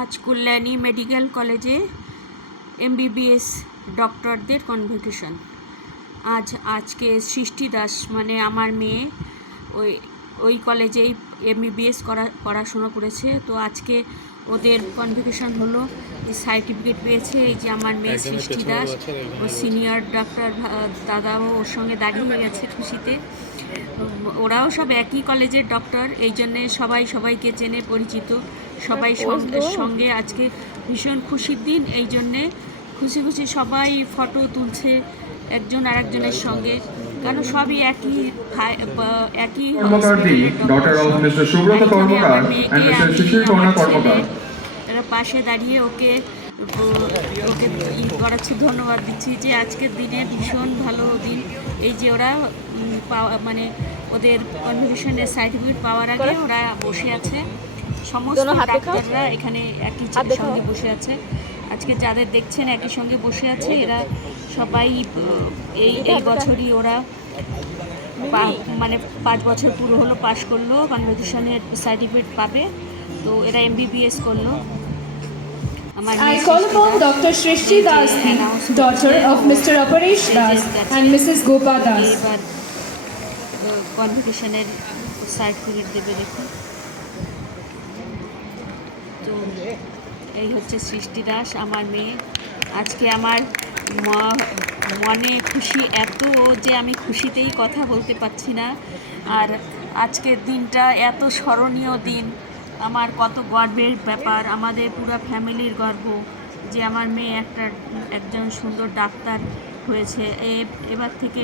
আজ কল্যাণী মেডিকেল কলেজে এমবিবিএস ডক্টরদের কনভোকেশন আজ আজকে সৃষ্টি দাস মানে আমার মেয়ে ওই ওই কলেজেই এমবিবিএস করা পড়াশুনো করেছে। তো আজকে ওদের কনভোকেশন হলো সার্টিফিকেট পেয়েছে এই যে আমার মেয়ে সৃষ্টি দাস ও সিনিয়র ডাক্তার দাদাও ওর সঙ্গে দাঁড়িয়ে গেছে খুশিতে। ওরাও সব একই কলেজের ডক্টর এই জন্যে সবাই সবাইকে চেনে পরিচিত। সবাই সঙ্গে সঙ্গে আজকে ভীষণ খুশির দিন এই জন্যে খুশি খুশি সবাই ফটো তুলছে একজন আর একজনের সঙ্গে। কারণ সবই একই একই কন্যা কর্মকার। এরা পাশে দাঁড়িয়ে ওকে ওকে ই করাচ্ছি ধন্যবাদ দিচ্ছি যে আজকের দিনে ভীষণ ভালো দিন। এই যে ওরা পাওয়া মানে ওদের কনভিকেশনের সার্টিফিকেট পাওয়ার আগে ওরা বসে আছে। সমস্ত ডাক্তাররা এখানে একই সঙ্গে বসে আছে। আজকে যাদের দেখছেন একই সঙ্গে বসে আছে এরা সবাই এই এই বছরই ওরা মানে পাঁচ বছর পুরো হলো পাশ করল কনভিকেশনের সার্টিফিকেট পাবে। তো এরা এমবিবিএস করল। I call upon Dr. Shrishti Das, daughter of Mr. Aparesh Das and Mrs. Gopa Das. Certificate দেবে দেখুন তো এই হচ্ছে সৃষ্টি দাস আমার মেয়ে আজকে আমার মনে খুশি এত যে আমি খুশিতেই কথা বলতে পারছি না আর আজকের দিনটা এত স্মরণীয় দিন আমার কত গর্বের ব্যাপার, আমাদের পুরো ফ্যামিলির গর্ব যে আমার মেয়ে একটা, একজন সুন্দর ডাক্তার হয়েছে। এ, এবার থেকে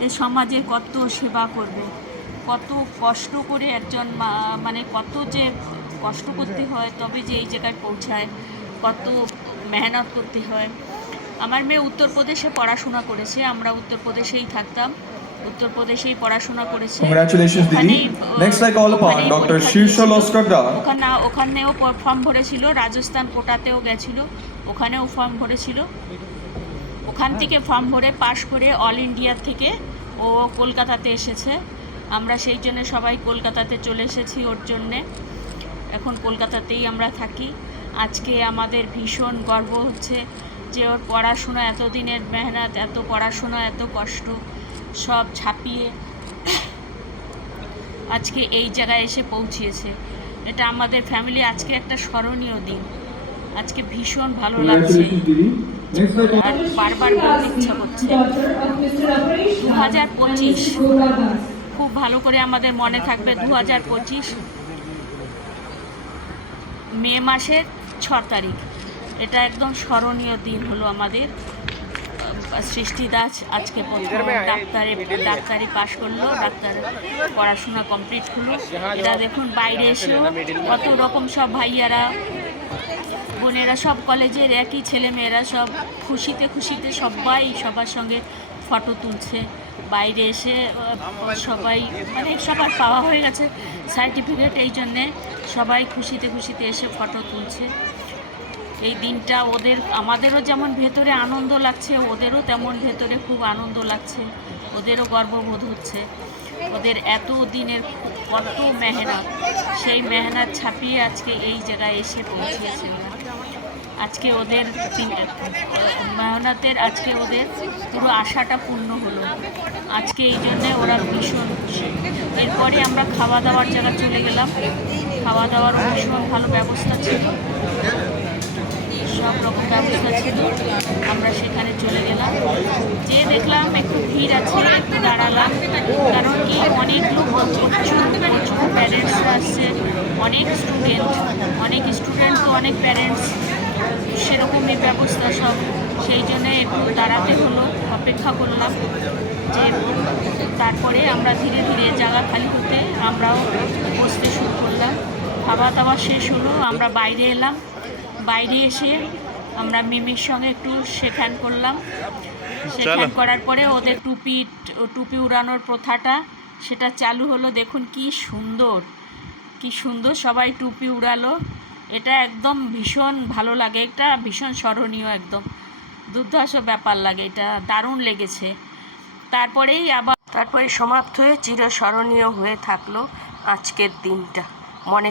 এ সমাজে কত সেবা করবে, কত কষ্ট করে একজন মানে কত যে কষ্ট করতে হয়, তবে যে এই জায়গায় পৌঁছায়, কত মেহনত করতে হয়। আমার মেয়ে উত্তরপ্রদেশে পড়াশোনা করেছে, আমরা উত্তরপ্রদেশেই থাকতাম। উত্তরপ্রদেশেই পড়াশোনা করেছে। Next, I call upon ওখানেই Dr. পরীক্ষা Shirsha Loskarda. ওখানে ওখানেও ফর্ম ভরেছিল রাজস্থান কোটাতেও গেছিল। ওখানেও ফর্ম ভরেছিল ওখান থেকে ফর্ম ভরে পাশ করে অল ইন্ডিয়ার থেকে ও কলকাতাতে এসেছে। আমরা সেই জন্য সবাই কলকাতাতে চলে এসেছি ওর জন্যে। এখন কলকাতাতেই আমরা থাকি। আজকে আমাদের ভীষণ গর্ব হচ্ছে যে ওর পড়াশোনা এতদিনের মেহনত এত পড়াশোনা এত কষ্ট। সব ছাপিয়ে আজকে এই জায়গায় এসে পৌঁছিয়েছে। এটা আমাদের ফ্যামিলি আজকে একটা স্মরণীয় দিন। আজকে ভীষণ ভালো লাগছে। আর বারবার বলতে ইচ্ছা করছে। দু হাজার পঁচিশ. খুব ভালো করে আমাদের মনে থাকবে দু হাজার পঁচিশ। মে মাসের ছ তারিখ। এটা একদম স্মরণীয় দিন হলো আমাদের। সৃষ্টি দাস আজকে প্রথম ডাক্তারে ডাক্তারি পাশ করল ডাক্তার পড়াশোনা কমপ্লিট হলো। এরা দেখুন বাইরে এসেও কত রকম সব ভাইয়ারা বোনেরা সব কলেজের একই ছেলে মেয়েরা সব খুশিতে খুশিতে সবাই সবার সঙ্গে ফটো তুলছে। বাইরে এসে সবাই মানে সবার পাওয়া হয়ে গেছে সার্টিফিকেট এই জন্যে। সবাই খুশিতে খুশিতে এসে ফটো তুলছে। এই দিনটা ওদের, আমাদেরও যেমন ভেতরে আনন্দ লাগছে, ওদেরও তেমন ভেতরে খুব আনন্দ লাগছে, ওদেরও গর্ববোধ হচ্ছে। ওদের এত দিনের কত মেহনত, সেই মেহনত ছাপিয়ে আজকে এই জায়গায় এসে পৌঁছিয়েছে ওরা। আজকে ওদের মেহনতের আজকে ওদের পুরো আশাটা পূর্ণ হলো। আজকে এই জন্যে ওরা ভীষণ এরপরে আমরা খাওয়া দাওয়ার জায়গা চলে গেলাম। খাওয়া দাওয়ার ভীষণ ভালো ব্যবস্থা ছিল। সব রকম ব্যবস্থা ছিল, আমরা সেখানে চলে গেলাম। যে দেখলাম একটু ভিড় আছে, একটু দাঁড়ালাম, কারণ কি অনেক লোক প্রচুর প্যারেন্টসরা আসছে, অনেক স্টুডেন্ট অনেক স্টুডেন্ট তো অনেক প্যারেন্টস সেরকমই ব্যবস্থা সব। সেই জন্য একটু দাঁড়াতে হলো, অপেক্ষা করলাম যে তারপরে আমরা ধীরে ধীরে জায়গা খালি হতে আমরাও বসতে শুরু করলাম। খাওয়া দাওয়া শেষ হলো, আমরা বাইরে এলাম। বাইরে এসে আমরা মিমির সঙ্গে একটু শেখান করলাম। শেখান করার পরে ওদের টুপি টুপি উড়ানোর প্রথাটা সেটা চালু হলো। দেখুন কি সুন্দর কি সুন্দর সবাই টুপি উড়ালো। এটা একদম ভীষণ ভালো লাগে এটা ভীষণ স্মরণীয় একদম। দুর্ধর্ষ ব্যাপার লাগে এটা দারুণ লেগেছে। তারপরেই আবার তারপরে সমাপ্ত হয়ে চিরস্মরণীয় হয়ে থাকল আজকের দিনটা। মনে